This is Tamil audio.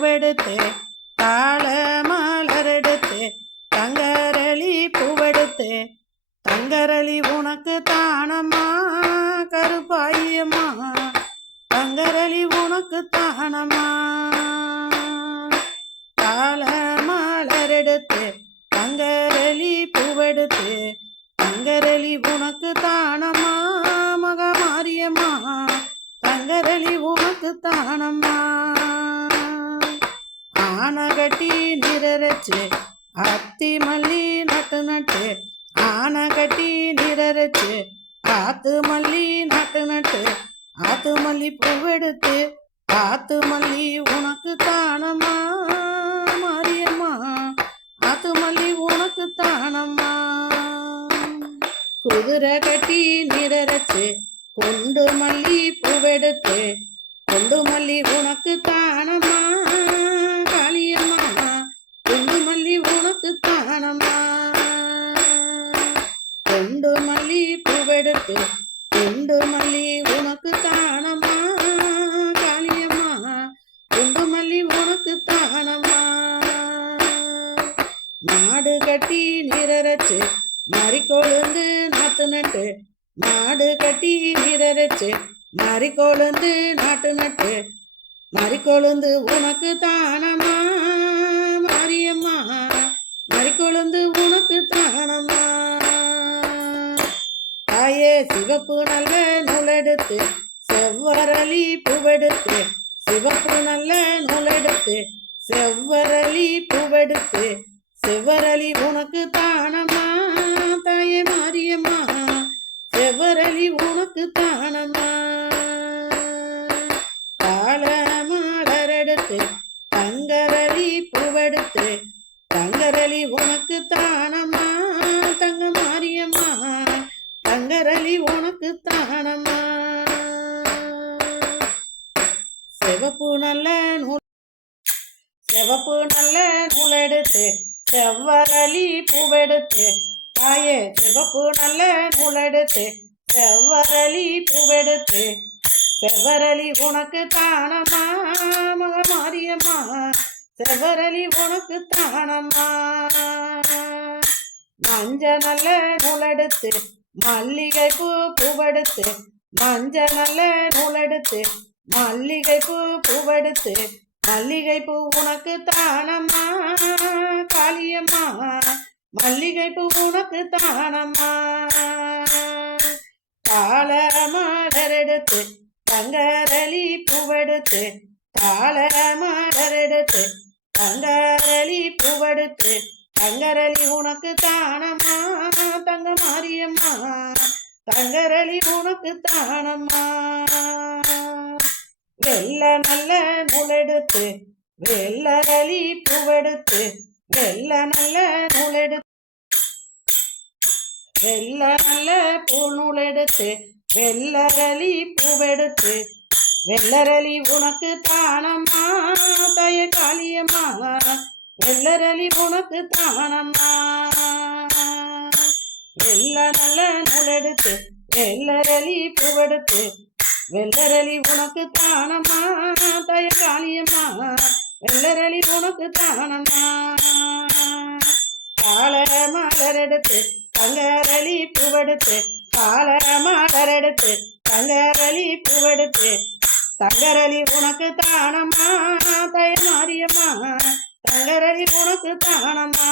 பூவெடுத்து தாள மாலரெடுத்து தங்கரளி பூவெடுத்து. தங்கரளி உனக்கு தானம்மா கருப்பாயம்மா. தங்கரளி உனக்கு தானம்மா. தாள மாலரெடுத்து தங்கரளி பூவெடுத்து. தங்கரளி உனக்கு தானம்மா மகமாரியம்மா. தங்கரளி உனக்கு தானம்மா. ஆனகட்டி நிரரச்சு அத்தி மல்லி நட்டு நட்டு. ஆனகட்டி நிரரச்சு ஆத்து மல்லி நட்டு நட்டு. ஆத்து மல்லி பூவெடுத்து ஆத்து மல்லி உனக்கு தானம்மா மாரியம்மா. ஆத்து மல்லி உனக்கு தானம்மா. குதிரை கட்டி நிரரச்சு கொண்டு மல்லி பூவெடுத்து. கொண்டு மல்லி உனக்கு தானம்மா. பூவெடுத்து கொண்டு மல்லி உனக்கு தானம்மா காளியம்மா. கொண்டு மல்லி உனக்கு தானம்மா. மாடு கட்டி நிரச்சு நிரரச்சு மறிக்கொழுந்து நாத்து நட்டு. மாடு கட்டி நிரச்சு நிரரச்சு மறிக்கொழுந்து நாட்டு நட்டு. மறிக்கொழுந்து உனக்கு தானம்மா மாரியம்மா. மறிக்கொழுந்து உனக்கு தானம்மா. தாயே சிவப்பு நல்ல நூலெடுத்து செவ்வரளி பூவெடுத்து சிவப்பு நல்ல நூலெடுத்து செவ்வரளி பூவெடுத்து செவ்வரளி உனக்கு தானம்மா தாயே மாரியம்மா செவ்வரளி உனக்கு தானம்மா. தாள மாலரெடுத்து தங்கரளி பூவெடுத்து தங்கரளி உனக்கு தானம்மா. தங்கரளி உனக்கு தானம்மா. சிவப்பு நல்ல நூல் சிவப்பு நல்ல நூலெடுத்து செவ்வரளி பூவெடுத்து தாயே சிவப்பு நல்ல நூலெடுத்து செவ்வரளி பூவெடுத்து செவ்வரளி உனக்கு தானம்மா மக மாரியம்மா செவ்வரளி உனக்கு தானம்மா. மஞ்ச நல்ல நூலெடுத்து மல்லிகை பூ பூவெடுத்து மஞ்ச நல்ல நூலெடுத்து மல்லிகை பூ பூவெடுத்து மல்லிகை பூ உனக்கு தானம்மா காளியம்மா. மல்லிகை பூ உனக்கு தானம்மா. தாள மலரெடுத்து தங்கரளி பூவெடுத்து தாள மலரெடுத்து தங்கரளி பூவெடுத்து தங்கரளி உனக்கு தானம்மா. தானம்மா. தங்கரளி உனக்கு தானம்மா. வெள்ள நல்ல நூலெடுத்து வெள்ளரளி பூவெடுத்து வெள்ள நல்ல நூலெடுத்து வெள்ள நல்ல பூ நூலெடுத்து வெள்ளரளி பூவெடுத்து வெள்ளரளி உனக்கு தானம்மா. தய காளியம்மா வெள்ளரளி உனக்கு தானம்மா. வெள்ள நல்ல நூலெடுத்து வெள்ளரளி பூவெடுத்து வெள்ளரளி உனக்கு தானம்மா தயக்காளியம்மா வெள்ளரளி உனக்கு தானம்மா. கால மலரெடுத்து தங்கரளி பூவெடுத்து கால மலரெடுத்து தங்கரளி பூவெடுத்து தங்கரளி உனக்கு தானம்மா தயமாரியம்மா தங்கரளி உனக்கு தானம்மா.